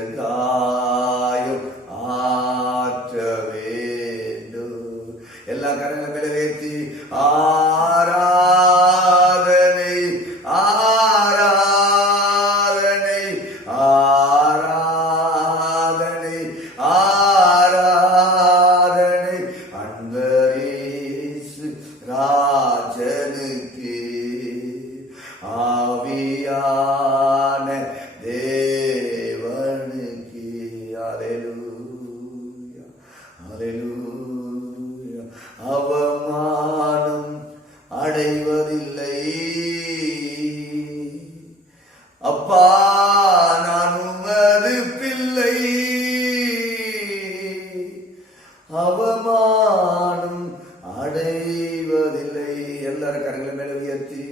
இதற்காயும் ஆற்ற வேண்டும். எல்லா கரங்களை மேல ஏற்றி ஆராதனை ஆராதனை ஆராதனை ஆராதனை அன்பரேசு ராஜனுக்கு ஆவியான தேவனுக்கு. அல்லேலூயா அல்லேலூயா. அவமானம் அடைவதில்லை அப்பா, நான் உமது பிள்ளை. அவமானம் அடைவதில்லை. எல்லாரும் கரங்களை மேல உயர்த்தி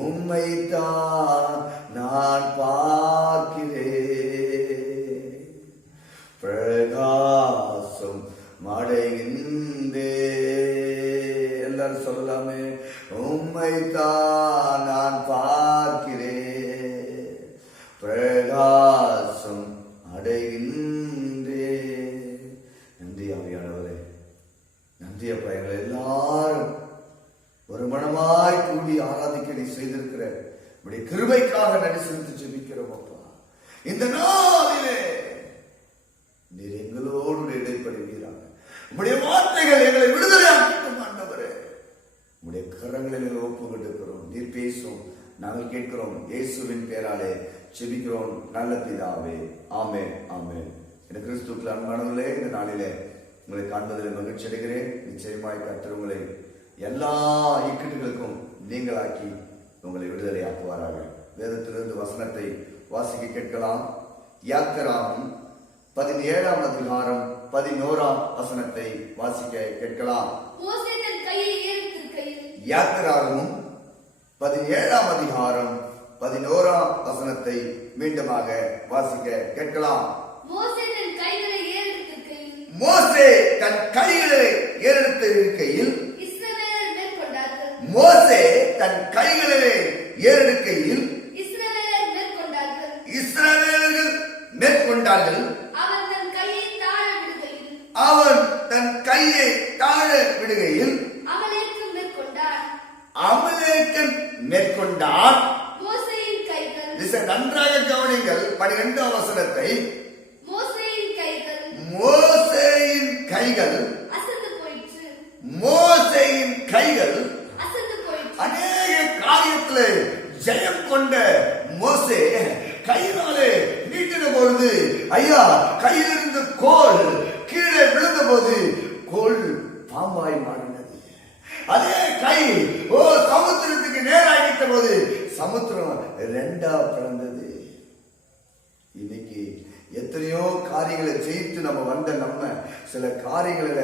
உம்மைத்தான் நான் பார்க்கிறேன், பிரகாசம் அடைகின்றே. எல்லாரும் சொல்லலாமே, உம்மைத்தான் நான் பார்க்கிறேன், பிரகாசம் அடைகின்றே. நன்றி ஆவியானவரே, நன்றி அப்பா. எங்களை எல்லாரும் ஒரு மனமாய் கூடி ஆராதிக்க நீ செய்திருக்கிற உடைய கிருபைக்காக நன்றி செலுத்தி ஜெபிக்கிறோம் அப்பா. இந்த நாளிலே நீர் எங்களோடு இடைப்படுவீராக. உம்முடைய வார்த்தைகள் எங்களை விடுதலையாக்கட்டும் ஆண்டவரே. உம்முடைய கரங்களில் ஒப்பு கொடுக்கிறோம். நீர் பேசும், நாங்கள் கேட்கிறோம். இயேசுவின் பேராலே ஜெபிக்கிறோம் நல்ல பிதாவே, ஆமென் ஆமென். இந்த கிறிஸ்துவுக்குள் அன்பானவர்களே, இந்த நாளிலே உங்களை காண்பதில் மகிழ்ச்சி அடைகிறேன். நிச்சயமாய் கர்த்தர் உங்களை எல்லா இக்கட்டுகளுக்கும் நீங்களாக்கி உங்களை விடுதலையாக்குவாராக. வேதத்திலிருந்து வசனத்தை வாசிக்க கேட்கலாம். யாத்திராகமம் 17ஆம் அதிகாரம் 11ஆம் வசனத்தை வாசிக்க கேட்கலாம். யாத்திராகமம் 17ஆம் அதிகாரம் 11ஆம் வசனத்தை மீண்டுமாக வாசிக்க கேட்கலாம். மோசே தன் கைகளை ஏறெடுத்திருக்கையில் மோசே தன் கைகளை ஏறெடுக்கையில் இஸ்ரவேலர்கள் மேற்கொண்டார்கள். அவன் தன் கையை தாழ விடுகையில் அமலேக்கன் மேற்கொண்டான். நன்றாக கவனிங்கள் 12ஆம் வசனத்தை. மோசேயின் கைகள் மோசேயின் கைகள் அநேக காரியத்திலே ஜெயம் கொண்ட மோசே கையினாலே நீட்டின பொழுது, ஐயா, கையிலிருந்து கோல் கீழே விழுந்த போது கோல் பாம்பாய் மாறினது. அதே கை சமுத்திரத்துக்கு நேராகிட்ட போது சமுத்திரம் 2ஆ பிளந்தது. இன்னைக்கு எத்தனையோ காரியங்களை ஜெயித்து நம்ம வந்த நம்ம சில காரியங்களில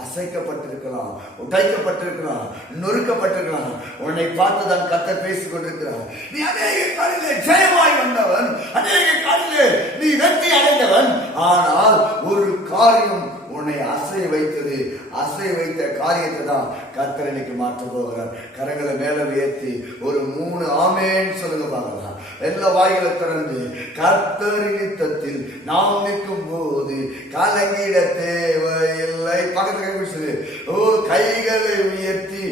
அசைக்கப்பட்டிருக்கலாம், உடைக்கப்பட்டிருக்கலாம், நொறுக்கப்பட்டிருக்கலாம். உன்னை பார்த்துதான் கர்த்தர் பேசிக் கொண்டிருக்கிறார். நீ அநேக காரியங்களே ஜெயமாய் வந்தவன், அநேக காரியங்களே நீ வெற்றி அடைந்தவன். ஆனால் ஒரு காரியம் உன்னை அசைய வைத்தது. அசைய வைத்த காரியத்தை தான் கர்த்தர் இன்னைக்கு மாற்ற போகிறார். கரங்களை மேல உயர்த்தி ஒரு 3 ஆமென் சொல்லுங்க பார்க்கலாம். எல்லா வாய்களை திறந்து, கர்த்தரின் யுத்தத்தில் நாம் நிற்கும் போது கலங்கிட தேவையில்லை. பக்கத்துல சொல்லு, கைகளை உயர்த்தி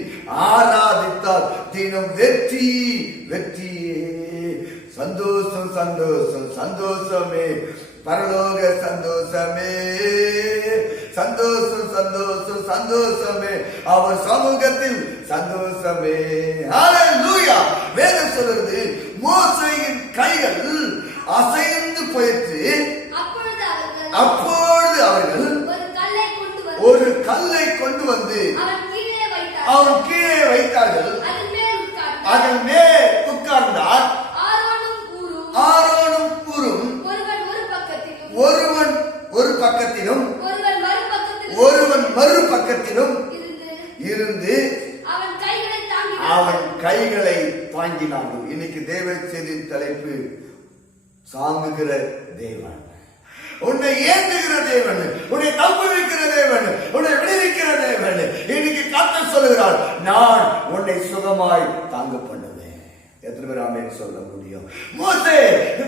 ஆராதித்தால் தினம் வெற்றி வெற்றியே. சந்தோஷம் சந்தோஷம் சந்தோஷமே, பரலோக சந்தோஷமே, சந்தோஷம் சந்தோஷம் சந்தோஷமே, அவர் சமூகத்தில் சந்தோஷமே. ஹல்லேலூயா. வேதம் சொல்றது, மோசேயின் கைகள் அசைந்து போயிற்று. அப்பொழுது அவர்கள் ஒரு கல்லை கொண்டு வந்து அவன் கீழே வைத்தார்கள். அதன் மேல் உட்கார்ந்தார். ஆரோனும் ஊரும் ஒருவன் ஒரு பக்கத்திலும் ஒருவன் மறுபக்கத்திலும் இருந்து அவன் கைகளை தாங்கினார்கள். இன்னைக்கு தேவ செய்தியின் தலைப்பு, சாங்குகிற தேவன், உன்னை ஏந்துகிற தேவன், உன்னை தப்புவிக்கிற தேவன், உன்னை விடுவிக்கிற தேவன். இன்னைக்கு கர்த்தர் சொல்லுகிறார், நான் உன்னை சுகமாய் தாங்க பண்ணுவேன். எத்தனை பேர் ஆமென் சொல்ல முடியும்? மோசே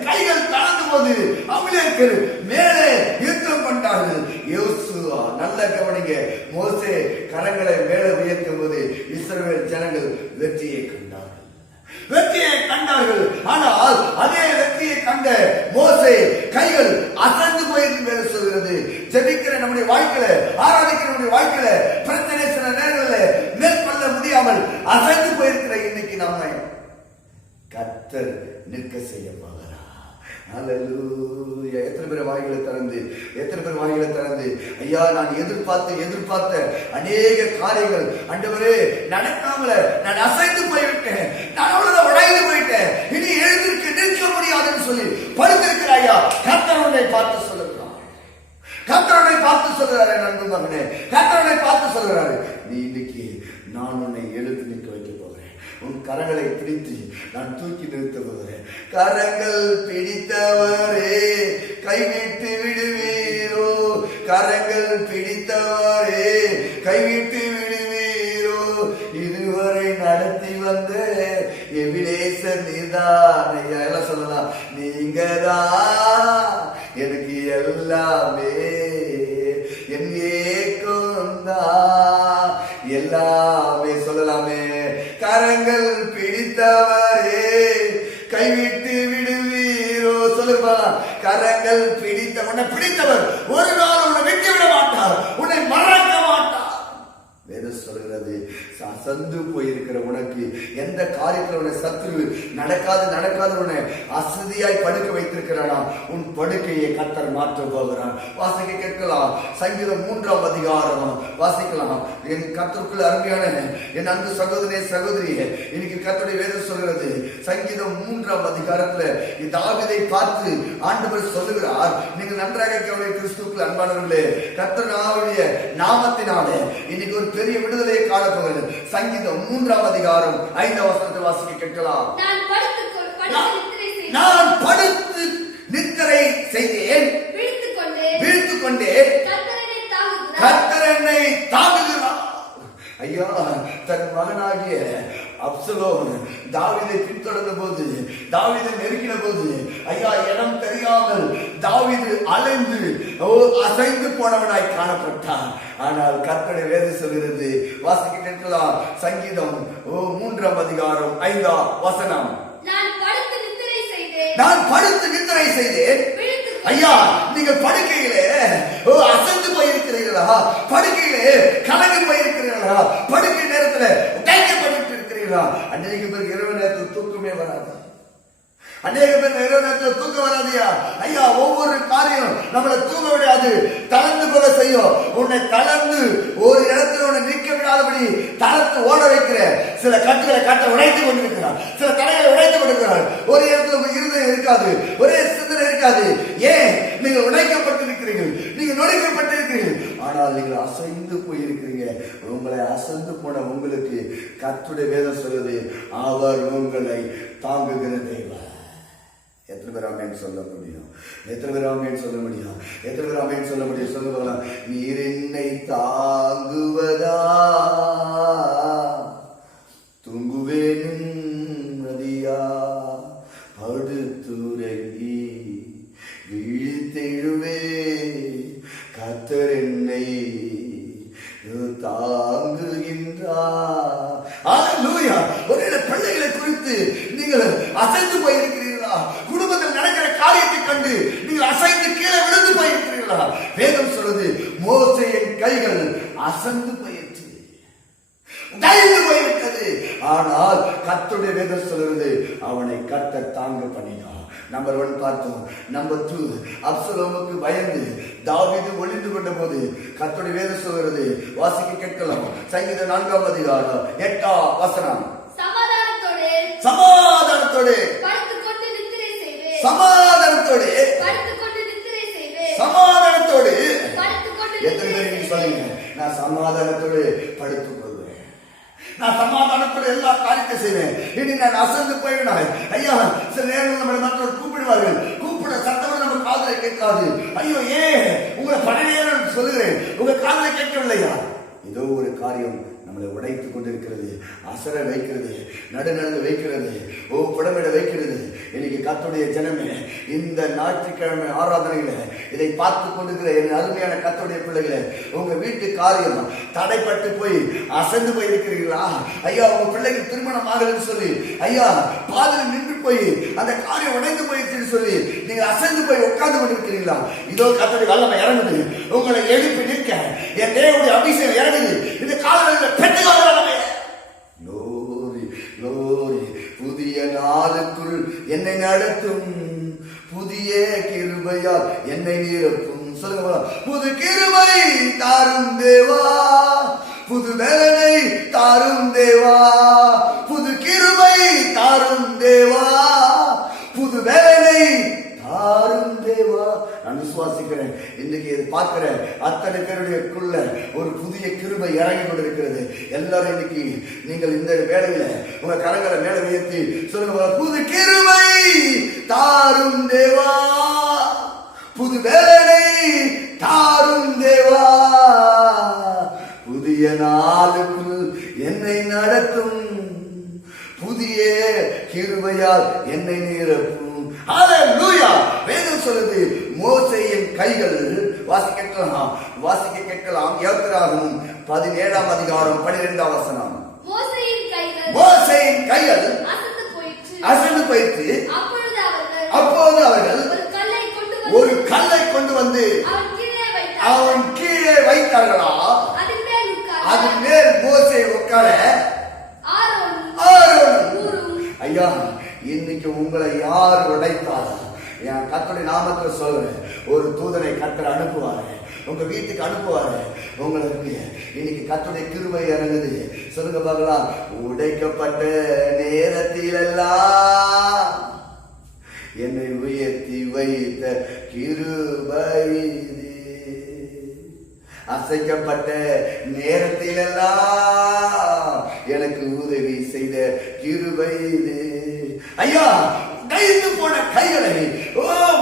கைகள் தளர்ந்த போது அமலேக்கர் மேலே யுத்தம் பண்ணார்கள். யோசுவா நல்ல கவனிங்க, மோசே கரங்களை மேலே உயர்த்தும் போது இஸ்ரவேல் ஜனங்கள் வெற்றியை கண்டார்கள். ஆனால் அதே வெற்றியை கண்ட மோசே கைகள் அசந்து போயிருக்கு என்று சொல்கிறது. ஜெபிக்கிற நம்முடைய வாழ்க்கையில, ஆராதிக்கிற நம்முடைய வாழ்க்கையில பிரச்சனை சில நேரங்களில் மேற்கொள்ள முடியாமல் அசந்து போயிருக்கிற இன்னைக்கு நம்மை கர்த்தர் நிற்க செய்ய போகிறார். அல்லேலூயா. எத்தனை பேர் வாய்களை திறந்து ஐயா, நான் எதிர்பார்த்த அநேக காரியங்கள் ஆண்டவரே நடக்காமல நான் அசைந்து போய்விட்டேன், நான் அவ்வளவுதான் உடைந்து போயிட்டேன், இனி எழுந்திருக்க நிற்க முடியாதுன்னு சொல்லி படுத்திருக்கிறாயா, கர்த்தர் உன்னை பார்த்து சொல்லுகிறார். கர்த்தர் பார்த்து சொல்கிறாரு, நண்பு மகனே, கர்த்தர் பார்த்து சொல்கிறாரு, நீ இன்னைக்கு நான் உன்னை எழுந்து நிற்க வைக்க போகிறேன். உன் கரங்களை பிடித்து நான் தூக்கி நிறுத்த போகிறேன். கரங்கள் பிடித்தவரே கைவிட்டு விடுவீரோ, கரங்கள் பிடித்தவரே கைவிட்டு விடுவீரோ, இதுவரை நடத்தி வந்த எவிடேசர் நீதான். எல்லாம் சொல்லலாம், நீங்கதான் எனக்கு எல்லாமே, என் ஏக்கம்தா எல்லாமே. சொல்லலாமே, கரங்கள் பிடித்தவரே கைவிட்டு விடுவீரோ. சொல்லுப்பா, கரங்கள் பிடித்தவர் ஒரு நாள் உன்னை விட்டு விட மாட்டார், உன்னை மறக்க மாட்டார். வேதம் சொல்கிறது, அசந்து போயிருக்கிற உனக்கு எந்த காரியத்தில் உன்னை சத்துரு நடக்காது உன்னை அசதியாய் படுக்க வைத்திருக்கிறானா, உன் படுக்கையை கர்த்தர் மாற்ற போகிறான். வாசிக்க கேட்கலாம், சங்கீதம் 3ஆம் அதிகாரம் வாசிக்கலாம். என் கர்த்தருக்குள்ள அருமையான என் அன்பு சகோதரியே, இன்னைக்கு கர்த்தருடைய வேதம் சொல்கிறது, சங்கீதம் 3ஆம் அதிகாரத்துல தாவீதை பார்த்து ஆண்டவர் சொல்லுகிறார், நீங்கள் நன்றாக கவனிக்க கிறிஸ்துவுக்குள் அன்பானவர்களே, கர்த்தருடைய நாமத்தினாலே இன்னைக்கு ஒரு பெரிய விடுதலையை காணப்போகிறது. சங்கீதம் 3ஆம் அதிகாரம் 5ஆம் வசனத்தை வாசிக்க கேட்கலாம். நான் படுத்து நித்திரை செய்தேன், விழித்துக் கொண்டேன், கர்த்தர் என்னை தாங்குகிறார். ஐயா, தன் மகனாகிய அப்சலோம் தாவீதை பின்தொடர்ந்த போது, தாவீதை நெருக்கின போது, ஐயா இடம் தெரியாமல் தாவீது அலைந்து அசைந்து போனவனாய் காணப்பட்டான். ஆனால் கர்த்தருடைய வேதம் சொல்கிறது, வாசிக்க கேட்கலாம். சங்கீதம் 3ஆம் அதிகாரம் 5ஆம் வசனம். நான் படுத்து நித்திரை செய்தேன். ஐயா, நீங்கள் படுக்கையிலே அசந்து போயிருக்கிறீர்களா? படுக்கையிலே கலங்கி போயிருக்கிறீர்களா? படுக்கை நேரத்தில் உடைக்கப்பட்டு இருக்கிறீர்களா? அநேக பேருக்கு இரவு நேரத்தில் தூக்கமே வராது. அநேக பேர் இரவு நேரத்தில் தூக்கம் வராதியா? ஐயா, ஒவ்வொரு காரியம் நம்மளை தூங்க விடாது, தளர்ந்து போக செய்யும். உன்னை தளர்ந்து ஒரு இடத்துல உன்னை நிற்க விடாதபடி தளர்த்து ஓட வைக்கிற சில கட்டுகளை உடைத்துக் கொண்டிருக்கிறார், சில தடைகளை உடைத்துக் கொண்டிருக்கிறார். ஒரு இடத்துல உங்க இருதயம் இருக்காது, ஒரே சிந்தனை இருக்காது. ஏன்? நீங்கள் உடைக்கப்பட்டிருக்கிறீர்கள், நீங்கள் நுழைக்கப்பட்டிருக்கிறீர்கள். ஆனால் நீங்கள் அசைந்து போயிருக்கிறீங்க. உங்களை அசைந்து போன உங்களுக்கு கர்த்தருடைய வேதம் சொல்லுது, அவர் உங்களை தாங்குகிற தேவன். எத்தனை பேர் ஆமென் சொல்ல முடியும்? எத்தனை பேர் ஆமென் சொல்ல முடியும்? எத்தனை பேர் ஆமென் சொல்ல முடியும்? சொல்லுங்க. நீர் என்னை தாங்குவதா, தூங்குவேனும் நதியா, படுத்துறங்கி விழித்தெழுவே, கர்த்தர் என்னை தாங்குகின்றார். அல்லேலூயா. ஒருவேளை பிள்ளைகளை குறித்து நீங்கள் அசைந்து போயிருக்கிறீர்களா? குடும்பத்தில் நடக்கிற காரியத்தை கண்டு நீங்கள் அசைந்து கீழே விழுந்து போயிருக்கிறீர்களா? வேதம் சொல்றது, மோசேயின் கைகள் அசைந்து போயிற்று, உடைந்து போய்விட்டது. ஆனால் கர்த்தருடைய வேதம் சொல்றது, அவனை கர்த்தர் தாங்க பண்ணினார். நம்பர் 1 பார்த்தோம். நம்பர் 2, அப்சலோமுக்கு பயந்து தாவீது ஒளிந்து கொண்ட போது கர்த்தருடைய வேதம் சொல்கிறது, வாசிக்க கேட்கலாம். சங்கீதம் 4ஆம் அதிகாரம் 8ஆம் வசனம். சமாதானத்தோடு எத்தனை பேர் நீங்க சொல்லுங்க, நான் சமாதானத்தோடு படுத்துக் கொள்வேன், நான் சமாதானத்தோடு எல்லா காரியத்தை செய்வேன், இனி நான் அசந்து போயினாய். ஐயா, சில நேரம் நம்மளை மற்றவர் கூப்பிடுவார்கள், கூப்பிட சத்தம் நம்ம காதலை கேட்காது. ஐயோ, ஏன் உங்களை பல நேரம் சொல்லுகிறேன், உங்க காதலை கேட்கவில்லையா? ஏதோ ஒரு காரியம் நம்மளை உடைத்துக் கொண்டிருக்கிறது, அசர வைக்கிறது, நடுநடுங்க வைக்கிறது, புடமிட வைக்கிறது. இன்னைக்கு கர்த்தருடைய ஜனமே, இந்த ஞாயிற்றுக்கிழமை ஆராதனையில இதை பார்த்து கொண்டிருக்கிற என் அருமையான கர்த்தருடைய பிள்ளைகளை, உங்க வீட்டு காரியம் தடைப்பட்டு போய் அசந்து போய் இருக்கிறீர்களா? ஐயா, உங்க பிள்ளைக்கு திருமணம் ஆகலன்னு சொல்லி ஐயா பாதையில் நின்று போய் அந்த காரியம் உடைந்து போயிடுச்சுன்னு சொல்லி நீங்க அசந்து போய் உட்கார்ந்து கொண்டிருக்கிறீங்களா? இதோ கர்த்தருடைய வல்லமை இறங்குது, உங்களை எழுப்பி நிற்க என் தேவனுடைய அபிஷேகம் இறங்குது. இந்த காலங்களில் பெற்றுக்கால வல்லமை. லோரி லோரி. புதிய நாளுக்குள் என்னை நடத்தும், புதிய கிருபையால் என்னை நிரப்பும். சொல்லுங்க, புது கிருபை தாரும் தேவா, புது வேலை தாரும் தேவா, புது கிருபை தாரும் தேவா, புது வேலை தாரும் தேவா. நான் விசுவாசிக்கிறேன், இன்னைக்கு இது பார்க்கிற அத்தனை பேருடையக்குள்ள ஒரு புதிய கிருபை இறங்கி கொண்டிருக்கிறது. எல்லாரும் இன்னைக்கு நீங்கள் இந்த வேளையில உங்க கரங்களை மேல உயர்த்தி சொல்லுங்க, புது கிருபை தாரும் தேவா, புது வேலை தாரும் தேவா, புதிய நாளுக்குள் என்னை நடத்தும், புதிய கிருபையால் என்னை நிரப்பும். ஹல்லேலூயா. வேதம் சொல்லுது, மோசேயின் கைகள் வாசிக்க கேட்கலாம். யாத்திராகமம் 17ஆம் அதிகாரம் 12ஆம் வசனம். மோசேயின் கைகள் அசந்து போயிற்று. அப்போது அவர்கள் ஒரு கல்லை கொண்டு வந்து அவன் கீழே வைத்தார்களா? அதன் மேல் மோசே உட்கார ஐயா, இன்னைக்கு உங்களை யார் உடைத்தாரா? என் கர்த்தருடைய நாமத்தில் சொல்றேன், ஒரு தூதனை கர்த்தர் அனுப்புவாரு, உங்க வீட்டுக்கு அனுப்புவாரு. உங்களுக்கு இன்னைக்கு கர்த்தருடைய கிருபை இறங்குது. சொல்லுங்க பார்க்கலாம், உடைக்கப்பட்ட நேரத்திலெல்லாம் என்னை உயர்த்தி வைத்த கிருபை, அசைக்கப்பட்ட நேரத்திலெல்லாம் எனக்கு உதவி செய்த கிருபை இது. ஐயா, கைது போன கைகளை,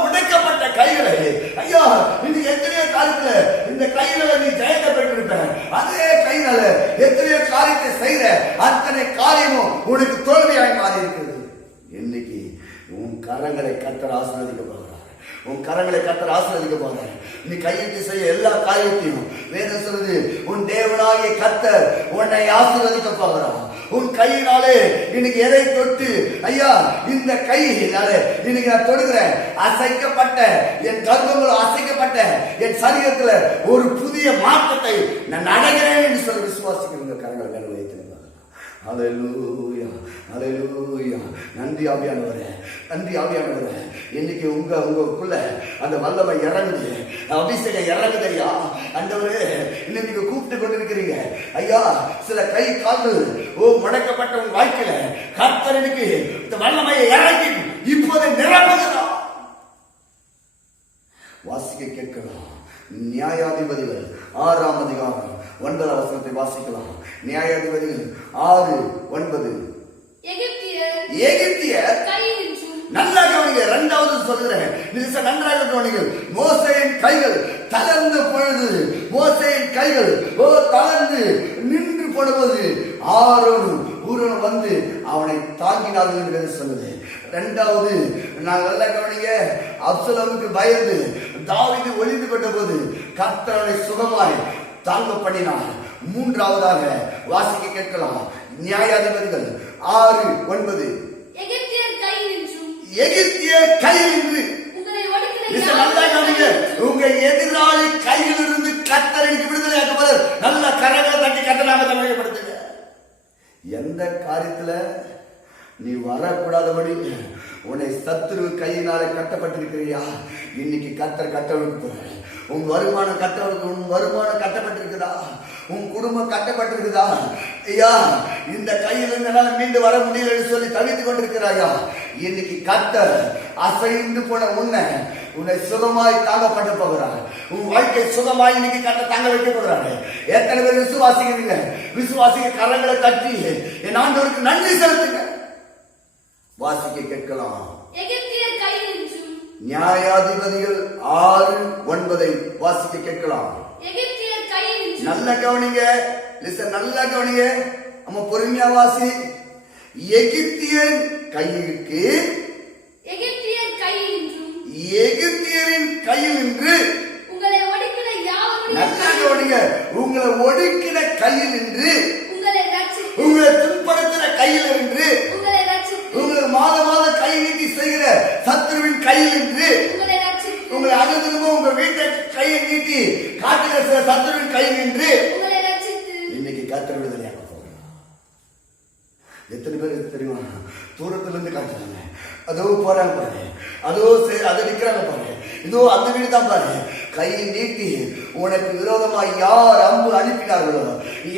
உடைக்கப்பட்ட கைகளை, ஐயா இன்னைக்கு எத்தனையோ காலத்துல இந்த கையில நீ ஜெயத்தை பெற்றிருப்ப, அதே கையில எத்தனையோ காரியத்தை செய்யற அத்தனை காரியமும் உனக்கு தோல்வியாய் மாறி இருக்கிறது. இன்னைக்கு உன் கரங்களை கர்த்தர் ஆசீர்வதிக்க போகிறார். உன் கரங்களை கர்த்தர் ஆசீர்வதிக்க போகிறார். நீ கையிட்டு செய்ய எல்லா காரியத்தையும் வேதம் சொல்லுது, உன் தேவனாகிய கர்த்தர் உன்னை ஆசீர்வதிக்க போகிறார். உன் கையினாலே இன்னைக்கு எதை தொட்டு, ஐயா இந்த கையினாலே இன்னைக்கு நான் தொடுகிறேன், அசைக்கப்பட்ட என் கர்ப்பங்கள் அசைக்கப்பட்ட என் சரீரத்துல ஒரு புதிய மாற்றத்தை நான் அடைகிறேன் என்று சொல்லி விசுவாசிக்கிறவங்க கரங்களை மேல வைத்திருந்தாங்க. ஹல்லேலூயா, ஹல்லேலூயா. நன்றி ஆவியானவரே, நன்றி ஆவியானவரே. இன்னைக்கு உங்களுக்குள்ள அந்த வல்லமை இறங்குது, அபிஷேகம் இறங்குது. ஐயா ஆண்டவரே, இன்னைக்கு கூப்பிட்டு கொண்டிருக்கிறீங்க ஐயா. சில கை கால்கள் முடக்கப்பட்ட உங்க வாழ்க்கையில கர்த்தர் இன்னைக்கு இந்த வல்லமையை இறங்கி இப்போதை நிரப்புகிறார். வாசிக்க கேட்கலாம். நியாயாதிபதிகள் 6ஆம் அதிகாரம் 9ஆம் வசனத்தை வாசிக்கலாம். நியாயாதிபதிகள் 6:9. எகிப்தியர் நல்லா கவனிங்க. 2வது சொல்லுகிறேன், நன்றாக கவனிங்க. மோசேயின் கைகள் தளர்ந்த பொழுது, மோசேயின் கைகள் தளர்ந்து நின்று போடுவது ஆரோனும் ஊரனும் வந்து அவனை தாங்கினார்கள் என்று சொல்லுது. 2வது நான் நல்லா கவனிங்க, அப்சலோமுக்கு பயந்து தாவீது ஒளிந்து கொண்ட போது கர்த்தர் அவனை சுகமாய் தாங்க பண்ணினார். 3வதாக வாசிக்க கேட்கலாம். நியாயாதிபதிகள் 6:9. எகிப்தியர் கையிலிருந்து, உங்க எதிராளி கையில் இருந்து கர்த்தருக்கு விடுதலை ஆக்குவார். நல்ல கரங்களை தட்டி கர்த்தராக தமிழப்படுத்துங்க. எந்த காரியத்துல நீ வரக்கூடாதபடி உன்னை சத்துரு கையினாலே கட்டப்பட்டிருக்கிறியா? இன்னைக்கு கர்த்தர் கட்டவிழ்த்து. உன் வருமானம் கட்டப்பட்டிருக்குதா? உன் குடும்பம் கட்டப்பட்டிருக்குதா? ஐயா, இந்த கையிலிருந்து என்னால் மீண்டு வர முடியல சொல்லி தவித்துக் கொண்டிருக்கிறாயா? இன்னைக்கு கர்த்தர் அசைந்து போன உன்னை சுகமாய் தாங்கப்பட்டு போகிறார். உன் வாழ்க்கை சுகமாய் இன்னைக்கு கர்த்தர் தாங்க வைக்க போகிறாரு. எத்தனை பேர் விசுவாசிக்கிறீங்க? விசுவாசிக்க கரங்களை தட்டி என் ஆண்டவருக்கு நன்றி செலுத்துங்க. வாசிக்க கேட்கலாம். நியாயாதிபதிகள் 6:9 வாசிக்க கேட்கலாம். நல்ல கவனிங்க, நல்லா கவனிங்க. நம்ம பொறுமையா வாசி. எகிப்தியரின் கையில் நின்று உங்களை ஒடுக்கின யாவருடைய நல்லா கவனிங்க. உங்களை ஒடுக்கின கையில் நின்று, உங்களை ரட்சித்து, உங்களை துன்படுத்தின கையில் நின்று, உங்களை ரட்சித்து, உங்களை மாத கை நீட்டி செய்கிற சத்துருவின் கையில் நின்று, உங்களை ரட்சித்து, உங்களை அனுதினமும் உங்க வீட்டை கையை நீட்டி காட்டுகிற சத்துருவின் கையில் நின்று உங்களை ரட்சித்து இன்னைக்கு கர்த்தர் விடுதலையாக போகிறோம். எத்தனை பேருக்கு தெரியுமா? தூரத்துல இருந்து காட்டுறாங்க, அதோ போறாங்க பாரு, அதோ அதை நிக்கிறாங்க பாரு, இதோ அந்த வீடு தான் பாரு. கையை நீட்டி உனக்கு விரோதமாய் யார் அம்பு அனுப்பினார்களோ,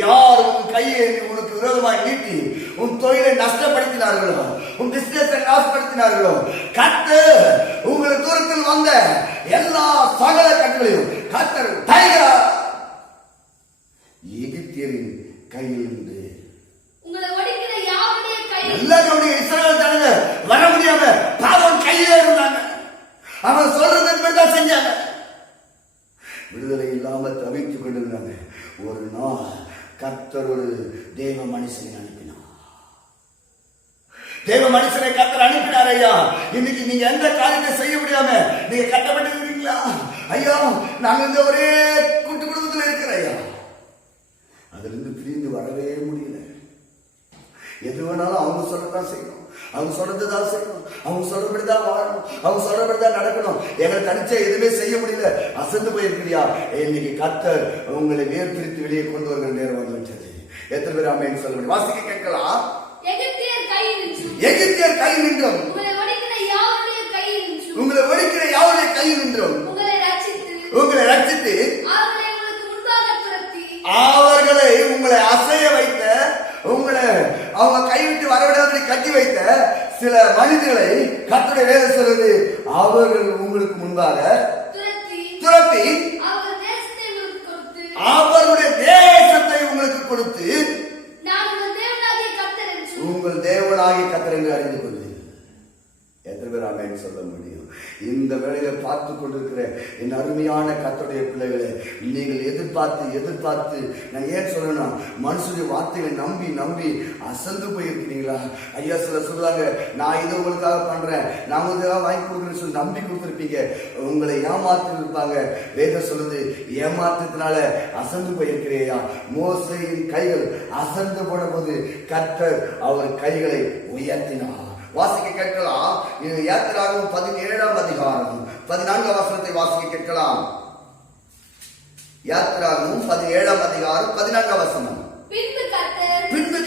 யார் உன் கையை உனக்கு விரோதமாய் நீட்டி உன் தொழிலை நஷ்டப்படுத்தினார்களோ, உன் பிசினஸை நாசப்படுத்தினார்களோ, கர்த்தர் உங்களை தூரத்தில் வந்த எல்லா சகல கட்டுகளையும் கர்த்தர் டைகர் எகிப்தியரின் கையில் இருந்து உங்களை ஒடுக்கின யாவருடைய கையில் எல்லா கவனிங்க. இஸ்ரவேல் ஜனங்க வர முடியாம பாவம் கையிலே இருந்தாங்க. அவன் சொல்றது தான் செஞ்சாங்க. விடுதலை இல்லாம தவித்துக் கொண்டிருந்தாங்க. ஒரு நாள் கர்த்தர் ஒரு தேவ மனுஷனை அனுப்பினார். தேவ மனுஷனை கர்த்தர் அனுப்பினார். ஐயா, இன்னைக்கு நீங்க எந்த காரியத்தை செய்ய முடியாம நீங்க கட்டப்பட்டு இருக்கீங்களா? ஐயா, நாங்க இந்த ஒரே கூட்டு குடும்பத்தில் இருக்கிற ஐயா, அதுல இருந்து பிரிந்து வரவே முடியல. எது வேணாலும் அவங்க சொல்லத்தான் செய்யணும், அவங்க சொல்றதுதான் செய்யணும், அவங்க சொல்றபடிதான் வாழணும், அவங்க சொல்றபடிதான் நடக்கணும். எங்களை தனிச்சா எதுவுமே செய்ய முடியல, அசந்து போயிருக்கிறியா? இன்னைக்கு கர்த்தர் உங்களை வேர் பிரித்து வெளியே கொண்டு வருகிற நேரம் வந்து விட்டது. எத்தனை பேர் ஆமென் சொல்ல முடியும்? வாசிக்க கேட்கலாம். எகிப்தியர் கையில் நின்றும் உங்களை ஒடுக்கின யாவருடைய கையில் நின்றும் உங்களை ஒடுக்கிற யாருடைய கையில் நின்றும் உங்களை ரட்சித்து அவர்களை அவர்களை உங்களுக்கு முன்பாக துரத்தி உங்களை அசைய வைத்த, உங்களை அவங்க கைவிட்டு வரவிடாத கட்டி வைத்த சில மனிதர்களை கர்த்தருடைய வேதம் சொல்லுது, அவர்கள் உங்களுக்கு முன்பாக துரத்தி அவருடைய தேசத்தை உங்களுக்கு கொடுத்து உங்கள் தேவனாகிய கர்த்தர் என்று அறிந்து கொள்ளுங்கள். எத்தனை பேர் ஆமென் சொல்ல முடியும்? இந்த வேளையில பார்த்து கொண்டிருக்கிற என் அருமையான கர்த்தருடைய பிள்ளைகளை, நீங்கள் எதிர்பார்த்து நான் ஏன் சொல்லணும், மனுஷனுடைய வார்த்தைகளை நம்பி அசந்து போயிருக்கிறீங்களா? ஐயா, சில சொல்றாங்க, நான் இதை உங்களுக்காக பண்றேன், நான் உங்களுக்காக வாங்கி கொடுக்குறேன்னு சொல்லி நம்பி கொடுத்துருப்பீங்க, உங்களை ஏமாத்தி இருப்பாங்க. வேதம் சொல்லுது, ஏமாற்றத்தினால அசந்து போயிருக்கிறியா? மோசேயின் கைகள் அசந்து போன போது கர்த்தர் அவர் கைகளை உயர்த்தினார். வாசிக்க கேட்கலாம். யாத்திராகமம் 17ஆம் அதிகாரம் 14ஆம் வசனத்தை வாசிக்க கேட்கலாம். யாத்திராகமம் 17ஆம் அதிகாரம் 14ஆம் வசனம். பின்பு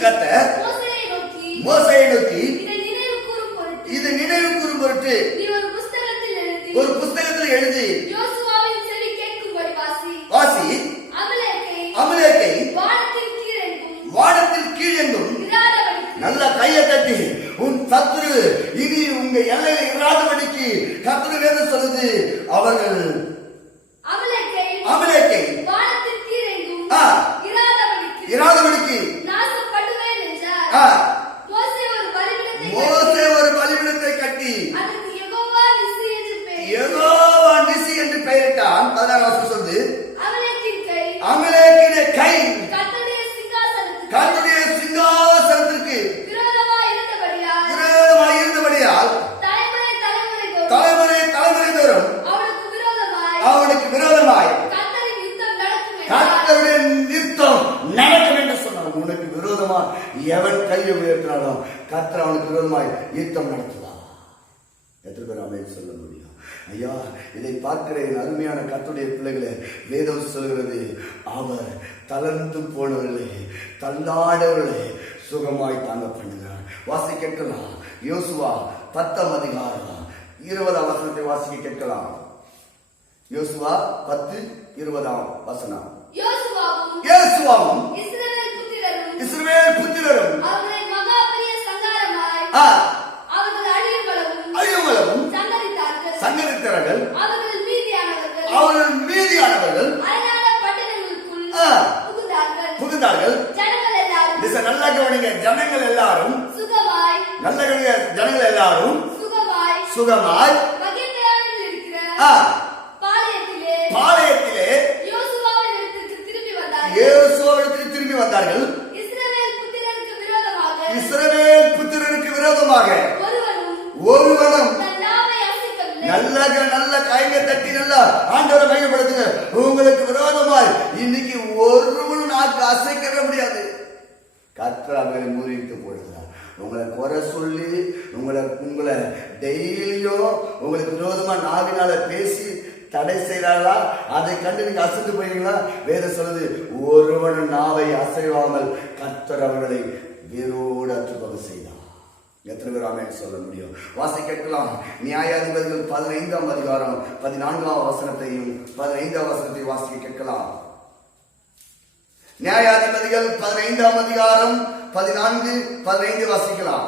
கர்த்தர் மோசேயை நோக்கி இது நினைவு கூறும் பொருட்டு ஒரு புஸ்தகத்தில் எழுதி வாசி. அமலேக்கை வானத்தில் கீழெங்கும் நல்ல கையை தட்டி உன் சத்துரு இனி உங்க எல்லையில் இராதபடிக்கு கர்த்தர் வேதம் சொல்லுது, அவர்கள் அமலேக்கை இராதபடிக்கு மோசே ஒரு பலிபீடத்தை கட்டி யெகோவா நிசி என்று பெயரிட்டான். 16ஆம் வசனம் சொல்லுது, அமலேக்கின் கை கர்த்தருடைய சிங்காசனத்திற்கு விரோதமாய் இருந்தபடியால் தலைமுறை தோறும் அவனுக்கு விரோதமாய் கர்த்தருடைய யுத்தம் நடக்கும் என்று சொன்னார். உனக்கு விரோதமா எவன் கையை உயர்த்தினாலும் கர்த்தர் அவனுக்கு விரோதமாய் யுத்தம் நடத்துவார். எத்தனை பேர் ஆமென் சொல்ல முடியும்? ஐயா, இதை பார்க்கிற என் அருமையான கர்த்தருடைய பிள்ளைகளே, வேதம் சொல்கிறது, அவர் தளர்ந்து போனவர்களே தள்ளாடவர்களே சுகமாய் தாங்க பண்ணுகிறார். வாசி கேட்கலாம். யோசுவா 10ஆம் அதிகாரம் 20ஆம் வசனத்தை வாசிக்க கேட்கலாம். யோசுவா 10:20 வசனம். யோசுவாவும் இஸ்ரவேல் புத்திரரும் அழியுமளவும் சங்கரித்தார்கள். அவர்கள் மீதியானவர்கள் புகுந்தார்கள். நல்லா கவனிங்க, ஜனங்கள் எல்லாரும் நல்ல கவனிங்க, ஜனங்கள் எல்லாரும் சுகமாய் பாளையத்திலே வந்தார்கள். இஸ்ரவேல் புத்திரருக்கு விரோதமாக இஸ்ரவேல் புத்திரருக்கு விரோதமாக ஒருவனும் தன் நாவை அசைக்கவில்லை. நல்ல கையை தட்டி நல்லா ஆண்டவரை மையப்படுத்துங்க. உங்களுக்கு விரோதமாய் இன்னைக்கு ஒருவனும் நாக்கு அசைக்கவே முடியாது. கர்த்தர் அவர்களை முறித்து போடுகிறார். உங்களை குறை சொல்லி உங்களை டெய்லியும் உங்களுக்கு விரோதமா நாவினால பேசி தடை செய்யறாங்களா? அதை கண்டு நீங்க அசந்து போயிருங்களா? வேதம் சொல்லுது, ஒருவன் நாவை அசைவாமல் கர்த்தர் அவர்களை வேரோடு அற்றுப்பக செய்தார். எத்தனை பேர் ஆமென் சொல்ல முடியும்? வாசி கேட்கலாம். நியாயாதிபதிகள் 15ஆம் அதிகாரம் 14ஆம் வசனத்தையும் 15ஆம் வசனத்தையும் வாசிக்க கேட்கலாம். நியாயாதிபதிகள் 15ஆம் அதிகாரம் 14, 15 வாசிக்கலாம்.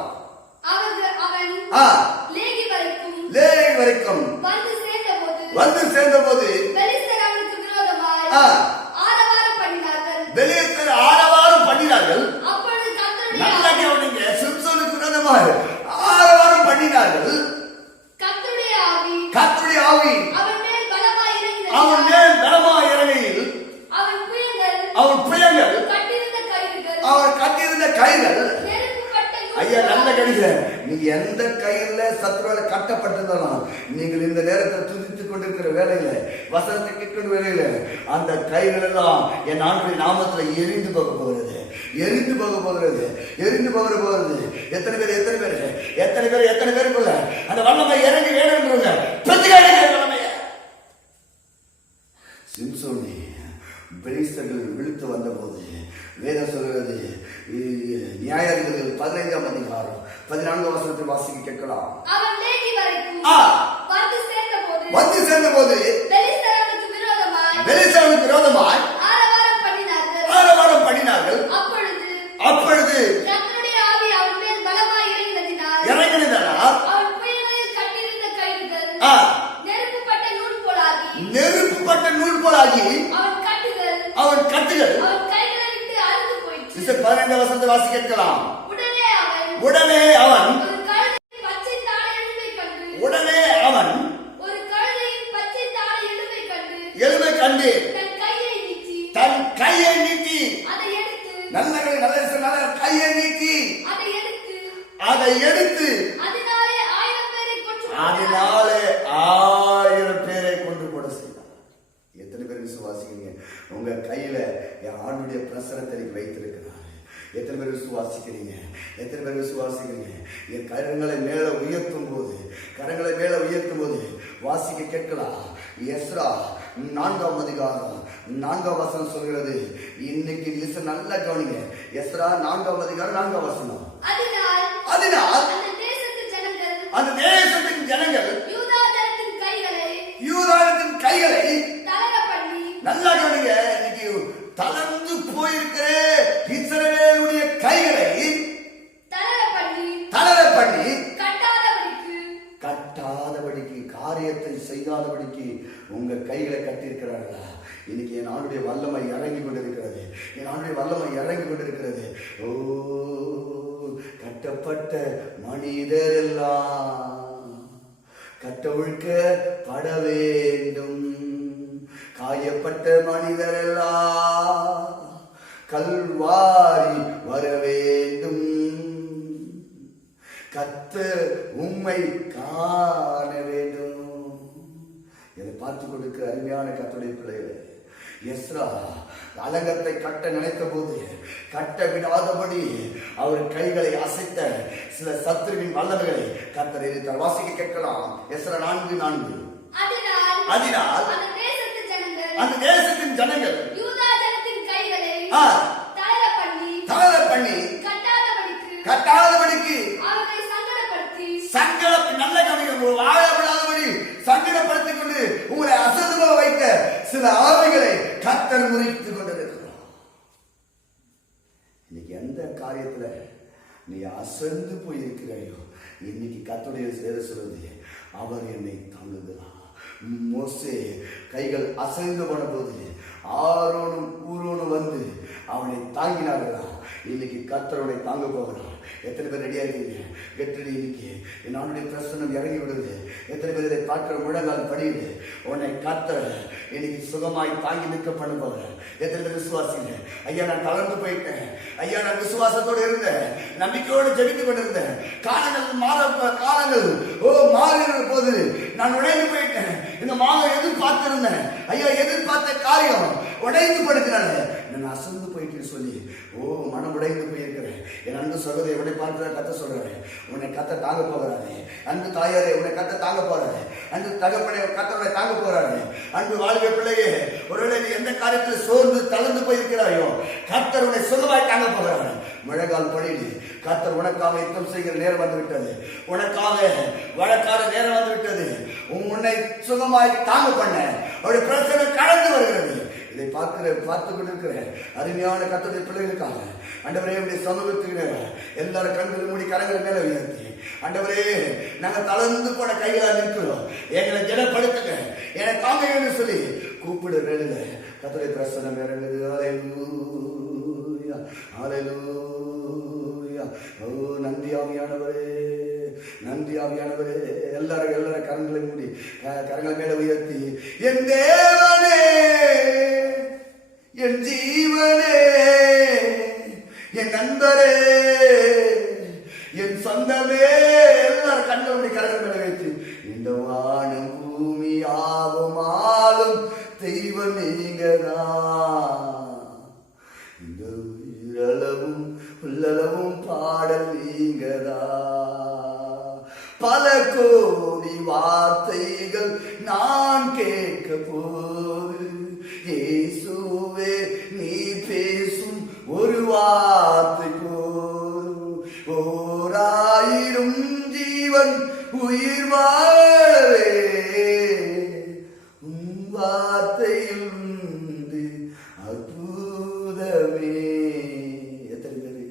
அவன் லேகி வரைக்கும் வந்து சேர்ந்தபோது பெலிஸ்தர் அவனுக்கு விரோதமாய் ஆரவாரம் பண்ணினார்கள். அப்பொழுது சிம்சோனுக்கு விரோதமாய் ஆரவாரம் பண்ணினார்கள். கர்த்தருடைய ஆவி அவன் மேல் பலமாய் இறங்கையில் அவன் புயங்கள் அவன் கட்டியிருந்த கயிறுகள். ஐயா, நல்ல கடிக. நீங்க எந்த கயிறுல சத்துருவால கட்டப்பட்டிருந்தாலும் நீங்கள் இந்த நேரத்தில் துதித்துக் கொண்டிருக்கிற வேலையில, வசனத்தை கேட்கிற வேலையில அந்த கயிறுகள் எல்லாம் என் ஆண்டுடைய நாமத்துல எரிந்து போக போகிறது. எத்தனை பேருக்குள்ள அந்த வல்லமை இறங்கி வேணும்ன்றவங்க வல்லமைய சிம்சோனி பெலிஸ்தர்கள் விழுத்து வந்த போது வேதம் சொல்கிறது. நியாயாதிபதிகள் 15ஆம் அதிகாரம் 14ஆம் வசனத்தை வாசிக்க கேட்கலாம். வந்து சேர்ந்தபோது பெலிஸ்தருக்கு விரோதமாய் ஆரவாரம் பண்ணினார்கள். அப்பொழுது இறங்கினதால் நெருப்புப்பட்ட நூல் போலாகி அவன் கட்டுகள் 15ஆம் வசனத்தை வாசிக்க கேட்கலாம். உடனே அவன் எலும்பை கண்டு தன் கையை நீட்டி நல்ல கையை நீட்டி அதை எடுத்து அதனாலே 1000 பேரை கொண்டு போட செய்தார். எத்தனை பேர் விசுவாசிக்கிறீங்க? உங்க கையில என் ஆண்டுடைய பிரசனத்தை வைத்திருக்கிறார். எத்தனை பேர் விசுவாசிக்கிறீங்க? என் கரங்களை மேல உயர்த்தும் போது வாசிக்க கேட்கலாம். எஸ்ரா 4ஆம் அதிகாரம் 4ஆம் வசனம் சொல்கிறது. இன்னைக்கு நல்லா கவனிங்க. எஸ்ரா 4ஆம் அதிகாரம் 4ஆம் வசனம். அதனால் அந்த தேசத்தின் ஜனங்கள் யூதாவின் கைகளை நல்லா கவனிங்க. இன்னைக்கு தளர்ந்து போயிருக்கிற இஸ்ரவேலுடைய கைகளை தளர பண்ணி கட்டாதபடிக்கு காரியத்தை செய்யாதபடிக்கு உங்க கைகளை கட்டியிருக்கிறார்களா? இன்னைக்கு என் ஆண்டுடைய வல்லமை இறங்கி கொண்டிருக்கிறது. ஓ, கட்டப்பட்ட மனிதரெல்லாம் கட்டவிழ்க்கப்பட வேண்டும். காயப்பட்ட மனிதரெல்லாம் கல்வாரி வர வேண்டும். கர்த்தர் உம்மை காண வேண்டும். இதை பார்த்து கொடுக்கிற அருமையான கர்த்தருடைய பிள்ளைகளே, எஸ்ரா அலங்கத்தை கட்ட நினைத்த போது கட்ட விடாதபடி அவர் கைகளை அசைத்த சில சத்துருவின் வல்லமைகளை கர்த்தர் எதிர்த்தார். வாசிக்க கேட்கலாம். எஸ்ரா 4:4. அதனால் அந்த தேசத்தின் ஜனங்கள் தளர பண்ணி கட்டாதபடிக்கு நல்ல கவனிக்க வாழப்படாதபடி சங்கடப்படுத்திக் கொண்டு உங்களை அசந்து போக வைத்த சில ஆவிகளை கர்த்தர் முறித்துக் கொண்டிருக்கிறார். இன்னைக்கு எந்த காரியத்துல நீ அசந்து போயிருக்கிறாயோ, இன்னைக்கு கர்த்தருடைய சேர சொல்வது, அவர் என்னை தாங்குகிறார். மோசே கைகள் அசைந்து போன போது ஆரோனும் ஊரோனும் வந்து அவனை தாங்கினார்களா? இன்னைக்கு கர்த்தருடைய தாங்க போகிறார். எத்தனை பேர் ரெடியா இருக்கீங்க? கெட்டடி இன்னைக்கு என் ஆண்டுடைய பிரசனம் இறங்கி விடுது. எத்தனை பேர் இதை பார்க்கிற முழங்கால் படியுது. உன்னை கர்த்தர் இன்னைக்கு சுகமாய் தாங்கி நிற்க பண்ண போகிறேன். எத்தனை பேர் விசுவாசிங்க? ஐயா நான் தளர்ந்து போயிட்டேன், ஐயா நான் விசுவாசத்தோடு இருந்தேன், நம்பிக்கையோடு ஜெபித்து கொண்டிருந்தேன், காலங்கள் மாறுகிற போது நான் உடைந்து போயிட்டேன். இந்த மாதம் எதிர்பார்த்திருந்தேன் ஐயா, எதிர்பார்த்த காரியம் உடைந்து படுக்கிறாங்க, நான் அசந்து போயிட்டு சொல்லி மனம் உடைந்து போயிருக்கிறேன். என் அன்பு சகோதரி உன்னை பார்க்கிற கத்த சொல்றேன், உன்னை கத்த தாங்க போகிறாரு. அன்பு தாயாரே உன்னை கத்த தாங்க போறாரு. அன்பு தகப்பனே கத்தவனை தாங்க போறாரு. அன்பு வாழ்க்கை பிள்ளையே, ஒருவேளை நீ எந்த காரியத்தில் சோர்ந்து தளர்ந்து போயிருக்கிறாயோ கர்த்தர் உன்னை சுகமாய் தாங்க போகிறாரு. முழங்கால் படிடு. கர்த்தர் உனக்காக யுத்தம் செய்கிற நேரம் வந்து விட்டது. உனக்காக வழக்காட நேரம் வந்து விட்டது. உன்னை சுகமாய் தாங்க பண்ண அவருடைய பிரச்சனை கடந்து வருகிறது. இதை பார்த்து கொண்டிருக்கிற அருமையான கர்த்தருடைய பிள்ளைகளுக்காக ஆண்டவரே உடைய சமூகத்துக்கு எல்லாரும் கண்கள் மூடி கரங்களை மேல உயர்த்தி, ஆண்டவரே நாங்க தளர்ந்து போன கைகளாக நிற்கிறோம், எங்களை திடப்படுத்துங்க, என்னை தாங்கன்னு சொல்லி கூப்பிடுற வேலையில கர்த்தருடைய பிரசனம் இறங்குது. ஹல்லேலூயா, ஹல்லேலூயா. ஓ நன்றி ஆவியானவரே, நன்றி ஆவியானவரே. எல்லாரும் கரங்களை மூடி கரங்களை மேல உயர்த்தி, என் தேவனே, என் ஜீவனே, என் நண்பரே, என் சொந்தமே, எல்லாரும் கண்கள் மூடி கரங்கள் மேல வைத்து, இந்த வானம் பூமி ஆகும் ஆளும் தெய்வம் நீங்கதான், இந்த உயிரளவும் உள்ளளவும் பாடல் நீங்கதான். பல கோடி வார்த்தைகள் நான் கேட்க போது இயேசுவே நீ பேசும் ஒரு வார்த்தை போதும், ஓராயிரம் ஜீவன் உயிர் வாழவே உன் வார்த்தையில் உண்டு அற்புதமே. எத்தனை பேரு?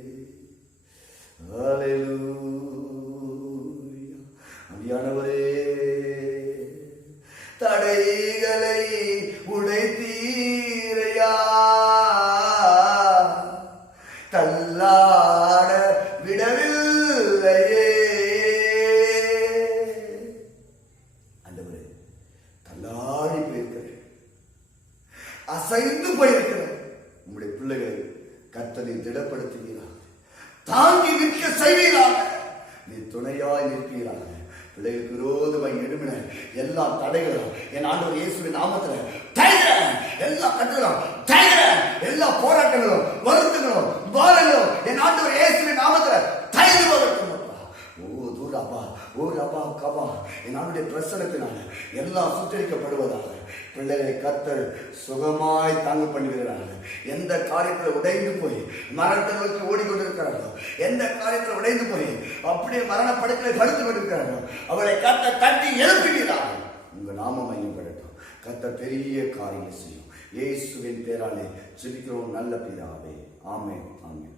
ஹல்லேலூயா. அன்பியானவரே, தடைகளை உடைத்தீரையா, தள்ளாட விடவில்லையே. ஆண்டவரே, தள்ளாடி போயிருக்கிறேன், அசைந்து போயிருக்கிறேன். உங்களுடைய பிள்ளைகளை கர்த்தரை திடப்படுத்துவீராக, தாங்கி நிற்க செய்வீராக, நீ துணையாய் நிற்பீராக. பிள்ளைகளுக்கு விரோதமாய் எழுமின எல்லா தடைகளும் என் ஆண்டவர் இயேசுவின் நாமத்துல தடைகிறேன். எல்லா கட்டுகளும் தடைகிறேன். எல்லா போராட்டங்களும் வருத்தங்களும் பாரங்களும் என் ஆண்டவர் இயேசுவின் நாமத்துல தடைந்து போகட்டும். ஓ தூராபா, ஓ ரபா கபா, என் ஆண்டுடைய பிரசனத்தினால எல்லாம் சுத்தரிக்கப்படுவதாக பிள்ளைகளை கர்த்தர் சுகமாய் தாங்க பண்ணுகிறார்கள். எந்த காரியத்தில் உடைந்து போய் மரணத்தை நோக்கி ஓடிக்கொண்டிருக்கிறார்களோ, எந்த காரியத்தில் உடைந்து போய் அப்படியே மரணப்படுத்தலை படுத்து கொண்டிருக்கிறார்களோ, அவளை கர்த்தர் தட்டி எழுப்புகிறார்கள். உங்க நாமம் மையப்படட்டும். கர்த்தர் பெரிய காரியம் செய்யும். இயேசுவின் பேராலே ஜெபிக்கிறோம் நல்ல பிதாவே. ஆமென், ஆமென்.